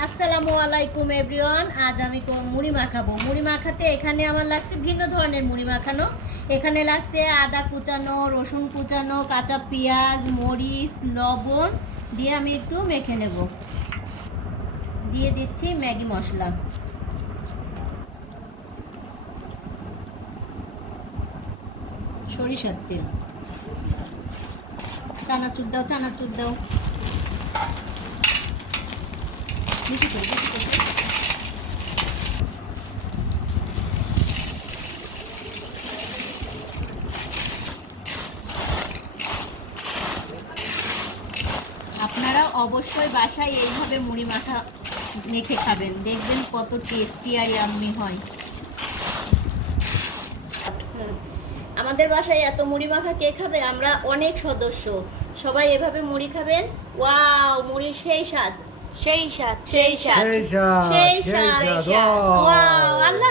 আসসালামু আলাইকুম এভরিওয়ান। আজ আমি মুড়ি মাখাবো। মুড়ি মাখাতে এখানে আমার লাগছে ভিন্ন ধরনের মুড়ি মাখানো। এখানে লাগছে আদা কুচানো, রসুন কুচানো, কাঁচা পেঁয়াজ, মরিচ, লবণ দিয়ে আমি একটু মেখে নেব। দিয়ে দিচ্ছি ম্যাগি মশলা, সরিষার তেল, চানাচুর দাও, চানাচুর দাও, বেশি করে বেশি করে। আপনারা অবশ্যই বাসায় এইভাবে মুড়ি মাখা মেখে খাবেন, দেখবেন কত টেস্টি আর ইয়াম্মি হয়। আমাদের বাসায় এত মুড়ি মাখা কে খাবে? আমরা অনেক সদস্য, সবাই এভাবে মুড়ি খাবেন। ওয়াও, মুড়ির সেই স্বাদ, সেই স্বাদ সেই স্বাদ, সেই স্বাদ। ওয়াও, আল্লাহ